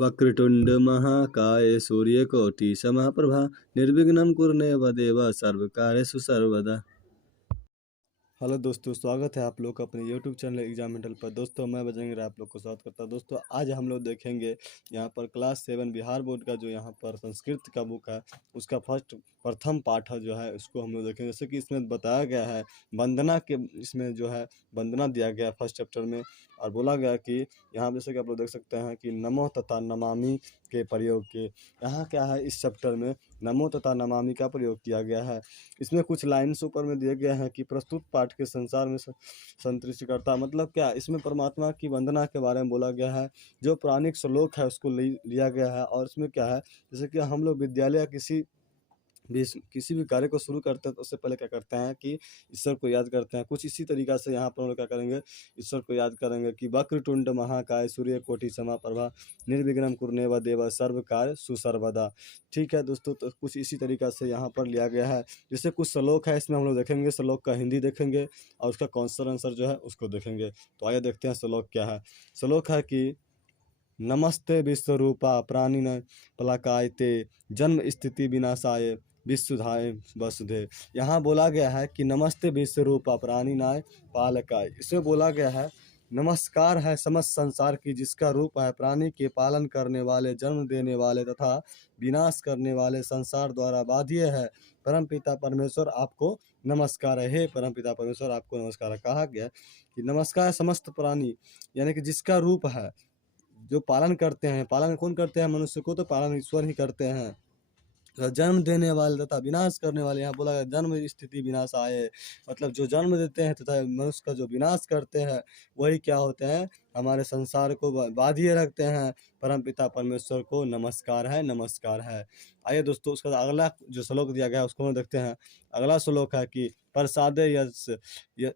वक्रतुंड महाकाय सूर्यकोटि समप्रभा निर्विघ्नं कुरुमेव देव सर्वकार्येषु सर्वदा। हेलो दोस्तों, स्वागत है आप लोग का अपने यूट्यूब चैनल एग्जाम मेंटल पर। दोस्तों मैं बजरंग राय आप लोग को स्वागत करता हूं। दोस्तों आज हम लोग देखेंगे यहाँ पर क्लास 7 बिहार बोर्ड का जो यहाँ पर संस्कृत का बुक है उसका प्रथम पाठ है जो है उसको हम लोग देखेंगे। जैसे कि इसमें बताया गया है वंदना के, इसमें जो है वंदना दिया गया फर्स्ट चैप्टर में, और बोला गया कि यहाँ जैसे कि आप लोग देख सकते हैं कि नमो तथा नमामि के प्रयोग के, यहाँ क्या है इस चैप्टर में नमो तथा नमामि का प्रयोग किया गया है। इसमें कुछ लाइन्स ऊपर में दिए गए हैं कि प्रस्तुत पाठ के संसार में संतुष्ट करता, मतलब क्या इसमें परमात्मा की वंदना के बारे में बोला गया है। जो पौराणिक श्लोक है उसको लिया गया है, और इसमें क्या है जैसे कि हम लोग विद्यालय किसी भी कार्य को शुरू करते हैं तो उससे पहले क्या करते हैं कि ईश्वर को याद करते हैं। कुछ इसी तरीक़ा से यहाँ पर हम लोग क्या करेंगे, ईश्वर को याद करेंगे कि वक्रतुंड महाकाय सूर्यकोटि समप्रभा निर्विघ्नं कुरुमेव देव सर्व कार्य सुसर्वदा। ठीक है दोस्तों, तो कुछ इसी तरीक़ा से यहाँ पर लिया गया है। जैसे कुछ श्लोक है इसमें हम लोग देखेंगे, श्लोक का हिंदी देखेंगे और उसका क्वेश्चन आंसर जो है उसको देखेंगे। तो आइए देखते हैं श्लोक क्या है। श्लोक है कि नमस्ते विश्वरूपा प्राणिन पलाकायते जन्म स्थिति विनाशाय विशुद्धाय वसुधे। यहाँ बोला गया है कि नमस्ते विश्वरूपा प्राणिनाय पालकाय। इसमें बोला गया है नमस्कार है समस्त संसार की जिसका रूप है प्राणी के पालन करने वाले, जन्म देने वाले तथा विनाश करने वाले, संसार द्वारा बाध्य है। परमपिता परमेश्वर आपको नमस्कार है। हे परमपिता परमेश्वर आपको नमस्कार है। कहा गया कि नमस्कार है समस्त प्राणी, यानी कि जिसका रूप है, जो पालन करते हैं। पालन कौन करते हैं? मनुष्य को तो पालन ईश्वर ही करते हैं। जन्म देने वाले तथा विनाश करने वाले, यहाँ बोला गया जन्म स्थिति विनाश आए, मतलब जो जन्म देते हैं तथा मनुष्य का जो विनाश करते हैं वही क्या होते हैं, हमारे संसार को बाधिए रखते हैं। परमपिता परमेश्वर को नमस्कार है, नमस्कार है। आइए दोस्तों उसका अगला जो श्लोक दिया गया है उसको हम देखते हैं। अगला श्लोक है कि प्रसादे यस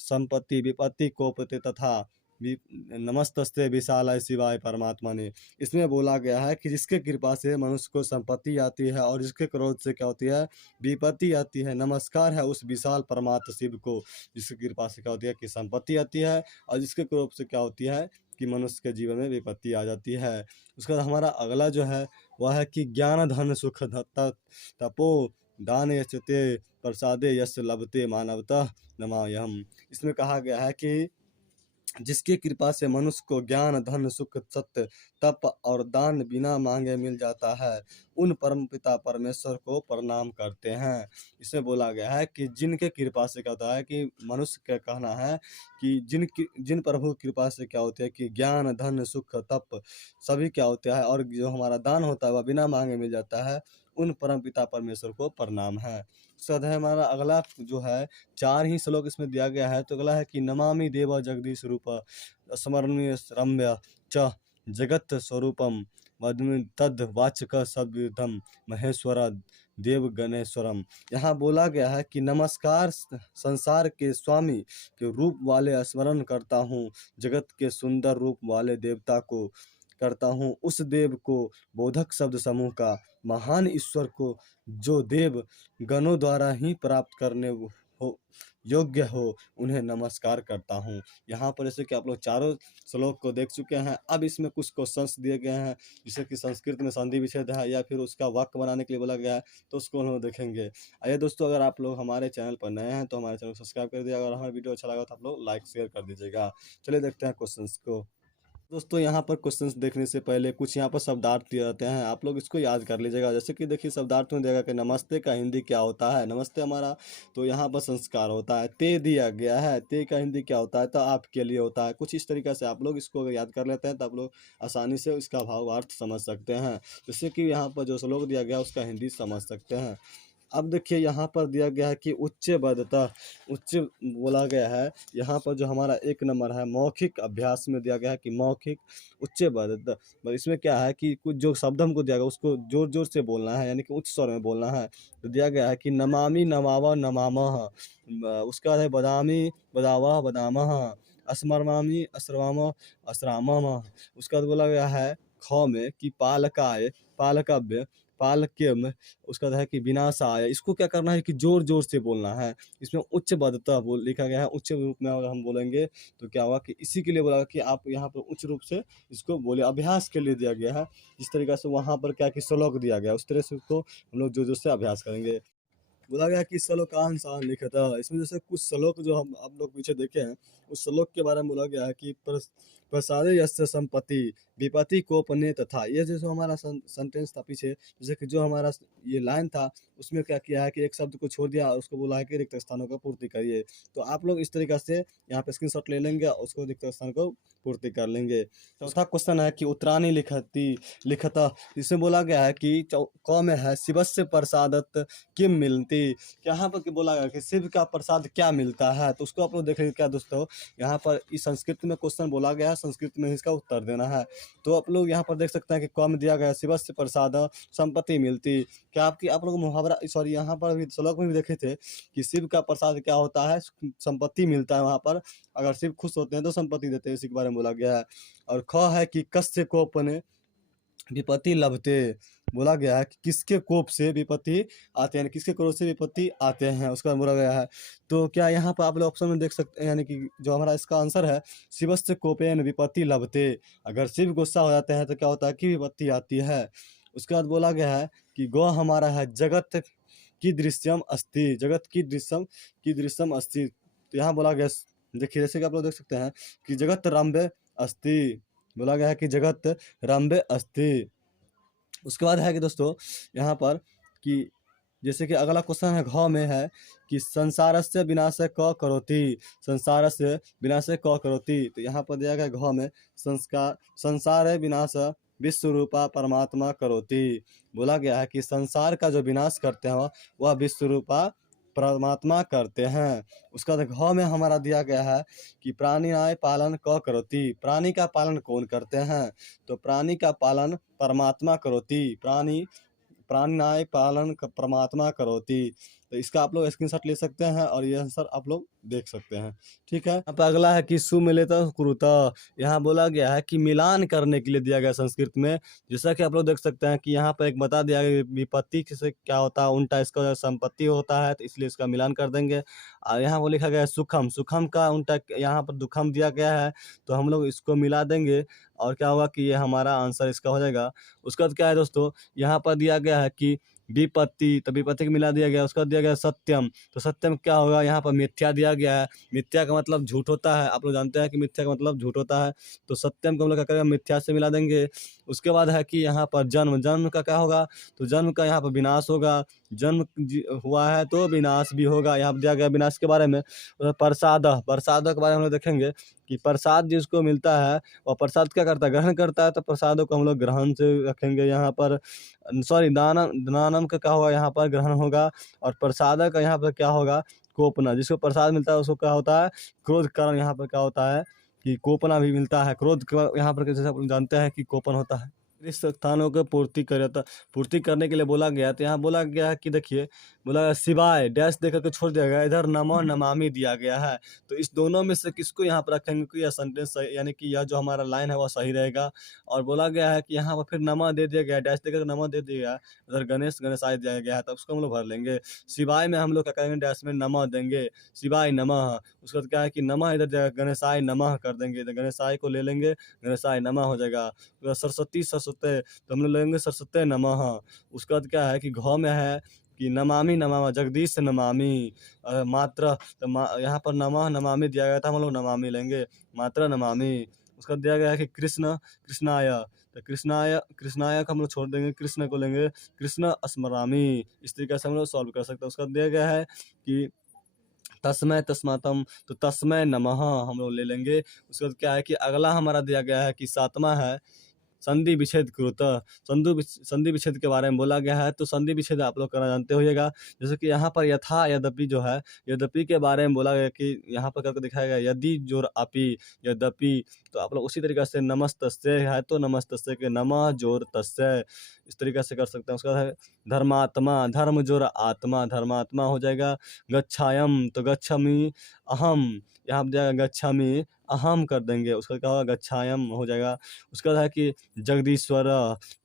संपत्ति विपत्ति कोपते तथा नमस्तस्ते विशालाय शिवाय परमात्मा ने। इसमें बोला गया है कि जिसके कृपा से मनुष्य को संपत्ति आती है और जिसके क्रोध से क्या होती है, विपत्ति आती है। नमस्कार है उस विशाल परमात्मा शिव को, जिसकी कृपा से क्या होती है कि संपत्ति आती है, और जिसके क्रोध से क्या होती है कि मनुष्य के जीवन में विपत्ति आ जाती है। उसके बाद हमारा अगला जो है वह है कि ज्ञान धन सुख तपो दान यचते प्रसादे यश लभते मानवतः नमायहम्। इसमें कहा गया है कि जिसकी कृपा से मनुष्य को ज्ञान धन सुख सत्य तप और दान बिना मांगे मिल जाता है, उन परमपिता परमेश्वर को प्रणाम करते हैं। इसमें बोला गया है कि जिनके कृपा से क्या होता है कि मनुष्य का कहना है कि जिन प्रभु कृपा से क्या होते हैं कि ज्ञान धन सुख तप सभी क्या होता है, और जो हमारा दान होता है वह बिना मांगे मिल जाता है, उन परमपिता परमेश्वर को प्रणाम है। सद है हमारा अगला जो है 4 ही श्लोक इसमें दिया गया है। तो अगला है कि नमामि देव जगदीश रूप स्मरणीय रम्य च जगत स्वरूपम वदमि तद वाचक सद्विधम महेश्वर देव गणेश्वरम। यहाँ बोला गया है कि नमस्कार संसार के स्वामी के रूप वाले स्मरण करता हूँ, जगत के सुंदर रूप वाले देवता को करता हूँ, उस देव को बोधक शब्द समूह का महान ईश्वर को जो देव गणों द्वारा ही प्राप्त करने हो योग्य हो, उन्हें नमस्कार करता हूँ। यहाँ पर जैसे कि आप लोग चारों श्लोक को देख चुके हैं। अब इसमें कुछ क्वेश्चंस दिए गए हैं, जैसे कि संस्कृत में संधि विच्छेद है या फिर उसका वाक्य बनाने के लिए बोला गया है, तो उसको हम लोग देखेंगे। आइए दोस्तों, अगर आप लोग हमारे चैनल पर नए हैं तो हमारे चैनल को सब्सक्राइब कर दीजिएगा, अगर हमारा वीडियो अच्छा लगा तो आप लोग लाइक शेयर कर दीजिएगा। चलिए देखते हैं क्वेश्चंस को। दोस्तों यहाँ पर क्वेश्चंस देखने से पहले कुछ यहाँ पर शब्दार्थ दिए जाते हैं, आप लोग इसको याद कर लीजिएगा। जैसे कि देखिए शब्दार्थ में देगा कि नमस्ते का हिंदी क्या होता है। नमस्ते हमारा तो यहाँ पर संस्कार होता है। ते दिया गया है, ते का हिंदी क्या होता है, तो आपके लिए होता है। कुछ इस तरीके से आप लोग इसको अगर याद कर लेते हैं तो आप लोग आसानी से इसका भावार्थ समझ सकते हैं। जैसे कि यहाँ पर जो श्लोक दिया गया उसका हिंदी समझ सकते हैं। अब देखिए यहाँ पर दिया गया है कि उच्च बद्धता, उच्च बोला गया है। यहाँ पर जो हमारा 1 नंबर है मौखिक अभ्यास में दिया गया है कि मौखिक उच्च बद्धता, इसमें क्या है कि कुछ जो शब्द हमको दिया गया उसको जोर जोर से बोलना है, यानी कि उच्च स्वर में बोलना है। तो दिया गया है कि नमामि नमावा नमामः, उसका है बदामी बदावा बदामः, अस्मर्मामि अस्रवामः अस्रामः। उसका बाद बोला गया है ख में कि पालकाय पालकव्य पालक्यम, उसका है कि विनाशाय। इसको क्या करना है कि ज़ोर-ज़ोर से बोलना है। इसमें उच्च बद्धता बोल लिखा गया है, उच्च रूप में अगर हम बोलेंगे तो क्या होगा कि इसी के लिए बोला कि आप यहाँ पर उच्च रूप से इसको बोले। अभ्यास के लिए दिया गया है, जिस तरीक़े से वहाँ पर क्या कि श्लोक दिया गया है, उस तरह से उसको हम लोग ज़ोर-ज़ोर से अभ्यास करेंगे। बोला गया कि श्लोकांशान लिखता, इसमें जैसे कुछ श्लोक जो हम आप लोग पीछे देखे हैं, उस श्लोक के बारे में बोला गया है कि प्रसादे यस्य संपत्ति विपत्ति कोपने तथा। ये जैसे हमारा सेंटेंस था पीछे, जैसे कि जो हमारा ये लाइन था, उसमें क्या किया है कि एक शब्द को छोड़ दिया और उसको बोला है कि रिक्त स्थानों का पूर्ति करिए। तो आप लोग इस तरीक़ा से यहाँ पे स्क्रीनशॉट ले लेंगे और उसको रिक्त स्थान को पूर्ति कर लेंगे। चौथा क्वेश्चन है कि उत्तराणी लिखता, इसमें बोला गया है कि क में है शिवस्य प्रसादत किम मिलती। यहाँ पर कि बोला गया कि शिव का प्रसाद क्या मिलता है, तो उसको आप लोग देखेंगे क्या दोस्तों, यहाँ पर इस संस्कृत में क्वेश्चन बोला गया है, संस्कृत में इसका उत्तर देना है। तो आप लोग यहाँ पर देख सकते हैं कि क में दिया गया शिवस्य प्रसाद संपत्ति मिलती। क्या आप लोग मुहावरा सॉरी यहाँ पर भी श्लोक में भी देखे थे कि शिव का प्रसाद क्या होता है, संपत्ति मिलता है। वहाँ पर अगर शिव खुश होते हैं तो संपत्ति देते हैं, इसी के बारे में बोला गया है। और ख है कि कस्य कोपने विपत्ति लभते, बोला गया है कि किसके कोप से विपत्ति आते हैं, किसके क्रोध से विपत्ति आते हैं, उसका बोला गया है। तो क्या यहाँ पर आप लोग ऑप्शन में देख सकते हैं, यानी कि जो हमारा इसका आंसर है शिवस्य कोपेन विपत्ति लभते। अगर शिव गुस्सा हो जाते हैं तो क्या होता है कि विपत्ति आती है। उसके बाद बोला गया है कि गौ हमारा है जगत की दृश्यम अस्ति, जगत की दृश्यम अस्ति। तो यहाँ बोला गया, देखिए जैसे कि आप लोग देख सकते हैं कि जगत रंबे अस्ति, बोला गया है कि जगत रंबे अस्ति। उसके बाद है कि दोस्तों यहाँ पर कि जैसे कि अगला क्वेश्चन है घ में है कि संसारस्य विनाशय क करोति, संसारस्य विनाशय क करोति। तो यहाँ पर दिया गया घ में संसार विनाश विश्वरूपा परमात्मा करोति। बोला गया है कि संसार का जो विनाश करते हैं वह विश्वरूपा परमात्मा करते हैं। उसका घ में हमारा दिया गया है कि प्राणिनाय पालन क करोति, प्राणी का पालन कौन करते हैं, तो प्राणी का पालन परमात्मा करोति, प्राणिनाय पालन परमात्मा करोति। तो इसका आप लोग स्क्रीनशॉट ले सकते हैं और ये आंसर आप लोग देख सकते हैं। ठीक है, अब अगला है कि सुमिलित कुरुता। यहाँ बोला गया है कि मिलान करने के लिए दिया गया संस्कृत में। जैसा कि आप लोग देख सकते हैं कि यहाँ पर एक बता दिया गया विपत्ति से क्या होता है, उल्टा इसका संपत्ति होता है, तो इसलिए इसका मिलान कर देंगे। और यहाँ वो लिखा गया है सुखम, सुखम का उल्टा यहाँ पर दुखम दिया गया है, तो हम लोग इसको मिला देंगे और क्या होगा कि ये हमारा आंसर इसका हो जाएगा। उसके बाद क्या है दोस्तों, यहाँ पर दिया गया है कि विपत्ति, तो विपत्ति को मिला दिया गया। उसका दिया गया सत्यम, तो सत्यम क्या होगा, यहाँ पर मिथ्या दिया गया है। मिथ्या का मतलब झूठ होता है, आप लोग जानते हैं कि मिथ्या का मतलब झूठ होता है, तो सत्यम को हम लोग क्या करेंगे, मिथ्या से मिला देंगे। उसके बाद है कि यहाँ पर जन्म, जन्म का क्या होगा, तो जन्म का यहाँ पर विनाश होगा, जन्म हुआ है तो विनाश भी होगा। यहाँ पर दिया गया विनाश के बारे में। प्रसाद, प्रसाद के बारे में हम लोग देखेंगे कि प्रसाद जिसको मिलता है और प्रसाद क्या करता है, ग्रहण करता है, तो प्रसादों को हम लोग ग्रहण से रखेंगे। यहाँ पर सॉरी दानम का क्या होगा, यहाँ पर ग्रहण होगा। और प्रसाद का यहाँ पर क्या होगा, कोपना, जिसको प्रसाद मिलता है उसको क्या होता है, क्रोध कारण यहाँ पर क्या होता है कि कोपना भी मिलता है। क्रोध यहाँ पर जैसे आप जानते हैं कि कोपन होता है। इस स्थानों को पूर्ति करने के लिए बोला गया, तो यहाँ बोला गया है कि देखिए, बोला गया शिवाय डैश देकर के छोड़ दिया गया, इधर नमो नमामि दिया गया है। तो इस दोनों में से किसको यहाँ पर रखेंगे कि यह सेंटेंस यानी कि यह जो हमारा लाइन है वह सही रहेगा। और बोला गया है कि यहाँ पर फिर नमः दे दिया गया, डैश देकर नमः दे दिया गया, इधर गणेशाय दिया गया है, तब उसको हम लोग भर लेंगे। शिवाय में हम लोग क्या करेंगे, डैश में नमः देंगे, शिवाय नमः। उसके बाद क्या है कि नमः इधर जगह गणेशाय नमः कर देंगे, तो गणेशाय को ले लेंगे, गणेशाय नमः हो जाएगा। सरस्वती तो हम लोग लेंगे सरस्वती नमः। उसके बाद क्या है कि घ में है कि नमामि नमामि, जगदीश नमामि। मात्रा, तो यहाँ पर नमः नमामि दिया गया था, हम लोग नमामि लेंगे, मात्रा नमामि। उसका दिया गया है कि कृष्णाय, तो कृष्णाय का हम लोग छोड़ देंगे, कृष्ण को लेंगे, कृष्ण स्मरामि। इस तरीके से हम लोग सॉल्व कर सकते हैं। उसका दिया गया है कि तस्मै तस्मातम, तो तस्मै नमः हम लोग ले लेंगे। उसके बाद क्या है कि अगला हमारा दिया गया है कि 7वां है संधि विच्छेद कृत। संधि विच्छेद के बारे में बोला गया है, तो संधि विच्छेद आप लोग करना जानते होइएगा। जैसे कि यहाँ पर यथा यद्यपि जो है, यद्यपि के बारे में बोला गया कि यहाँ पर करके दिखाया गया यदि जोर अपि यद्यपि, तो आप लोग उसी तरीके से नमस्तस्य है तो नमस्तस्य के नमः जोर तस्य, इस तरीके से कर सकते हैं। उसका है धर्मात्मा, धर्म जोर आत्मा, धर्मात्मा हो जाएगा। गच्छायम, तो गच्छमि अहम, यहाँ पे जाएगा गच्छामि, अहम कर देंगे, उसका क्या होगा गच्छायम हो जाएगा। उसके बाद है कि जगदीश्वर,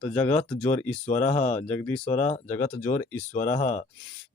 तो जगत जोर ईश्वरः, जगदीश्वर जगत जोर ईश्वरः।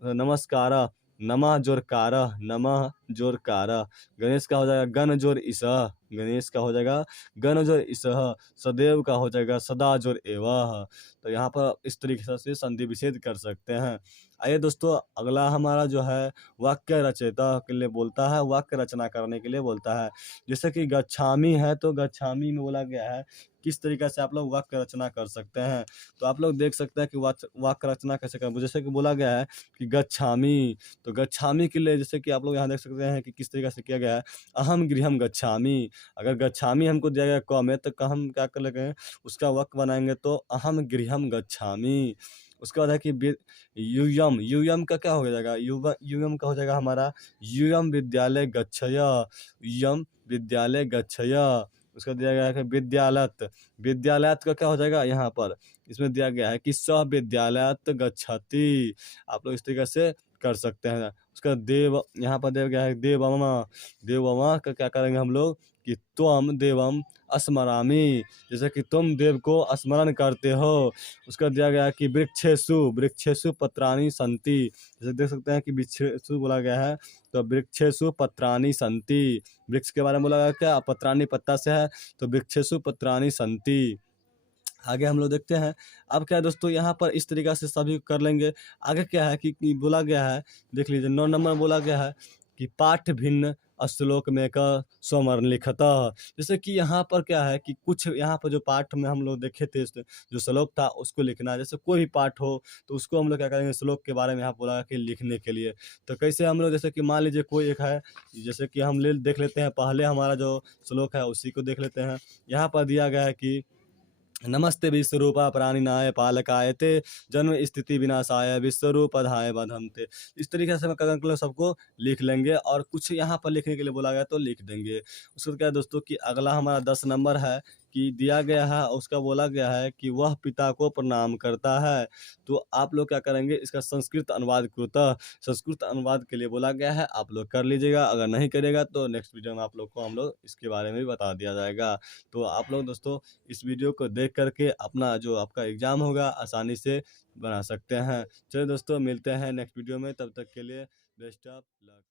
नमस्कार, नमः जोर कारः, नमः जोर कारः। गणेश का हो जाएगा गण जोर ईसः, गणेश का हो जाएगा गण जोर ईसः। सदैव का हो जाएगा सदा जोर एवः। तो यहाँ पर इस तरीके से संधि विच्छेद कर सकते हैं। आइए दोस्तों, अगला हमारा जो है वाक्य रचयिता के लिए बोलता है, वाक्य रचना करने के लिए बोलता है। जैसे कि गच्छामि है, तो गच्छामि में बोला गया है किस तरीके से आप लोग वाक्य रचना कर सकते हैं। तो आप लोग देख सकते हैं कि वाक्य रचना कैसे करें। जैसे कि बोला गया है कि गच्छामि, तो गच्छामि के लिए जैसे कि आप लोग यहाँ देख सकते हैं कि किस तरीके से किया गया है। अहम गृहम गच्छामि, अगर गच्छामि हमको दिया गया क में, तो हम क्या कर लेंगे, उसका वाक्य बनाएंगे तो अहम गृहम गच्छामि। उसके बाद है कि यूयम, यूयम का क्या हो जाएगा, यूयम का हो जाएगा हमारा यूयम विद्यालय गच्छय, यूयम विद्यालय गच्छय। उसका दिया गया है कि विद्यालत, विद्यालयत का क्या हो जाएगा, यहाँ पर इसमें दिया गया है कि सह विद्यालयत गच्छति। आप लोग इस तरीके से कर सकते हैं। उसका देव, यहाँ पर दिया गया है देवमा, देवमा का क्या करेंगे हम लोग कि त्वम देवम स्मरामि, जैसे कि तुम देव को स्मरण करते हो। उसका दिया गया है कि वृक्षेषु, वृक्षेषु पत्राणि सन्ति, जैसे देख सकते हैं कि वृक्षेषु बोला गया है, तो वृक्षेषु पत्राणि सन्ति, वृक्ष के बारे में बोला गया क्या, पत्राणि पत्ता से है, तो वृक्षेषु पत्राणि सन्ति। आगे हम लोग देखते हैं। अब क्या है दोस्तों, यहाँ पर इस तरीक़ा से सभी कर लेंगे। आगे क्या है कि बोला गया है, देख लीजिए 9 नंबर बोला गया है कि पाठ भिन्न श्लोक में क स्वमरण लिखतः। जैसे कि यहाँ पर क्या है कि कुछ यहाँ पर जो पाठ में हम लोग देखे थे, जो श्लोक था उसको लिखना है। जैसे कोई भी पाठ हो तो उसको हम लोग क्या करेंगे, श्लोक के बारे में यहाँ बोला कि लिखने के लिए। तो कैसे हम लोग, जैसे कि मान लीजिए कोई एक है, जैसे कि हम देख लेते हैं पहले हमारा जो श्लोक है उसी को देख लेते हैं। यहाँ पर दिया गया है कि नमस्ते विश्वरूपा प्राणिनाय पालकाय ते जन्म स्थिति विनाशाय विश्वरूपधाय बधन्ते। इस तरीके से हम मतलब सबको लिख लेंगे, और कुछ यहाँ पर लिखने के लिए बोला गया तो लिख देंगे। उसके बाद क्या है दोस्तों कि अगला हमारा 10 नंबर है कि दिया गया है, उसका बोला गया है कि वह पिता को प्रणाम करता है। तो आप लोग क्या करेंगे, इसका संस्कृत अनुवाद कृतः, संस्कृत अनुवाद के लिए बोला गया है, आप लोग कर लीजिएगा। अगर नहीं करेगा तो नेक्स्ट वीडियो में आप लोग को हम लोग इसके बारे में भी बता दिया जाएगा। तो आप लोग दोस्तों इस वीडियो को देख करके अपना जो आपका एग्ज़ाम होगा आसानी से बना सकते हैं। चलिए दोस्तों, मिलते हैं नेक्स्ट वीडियो में, तब तक के लिए बेस्ट ऑफ लक।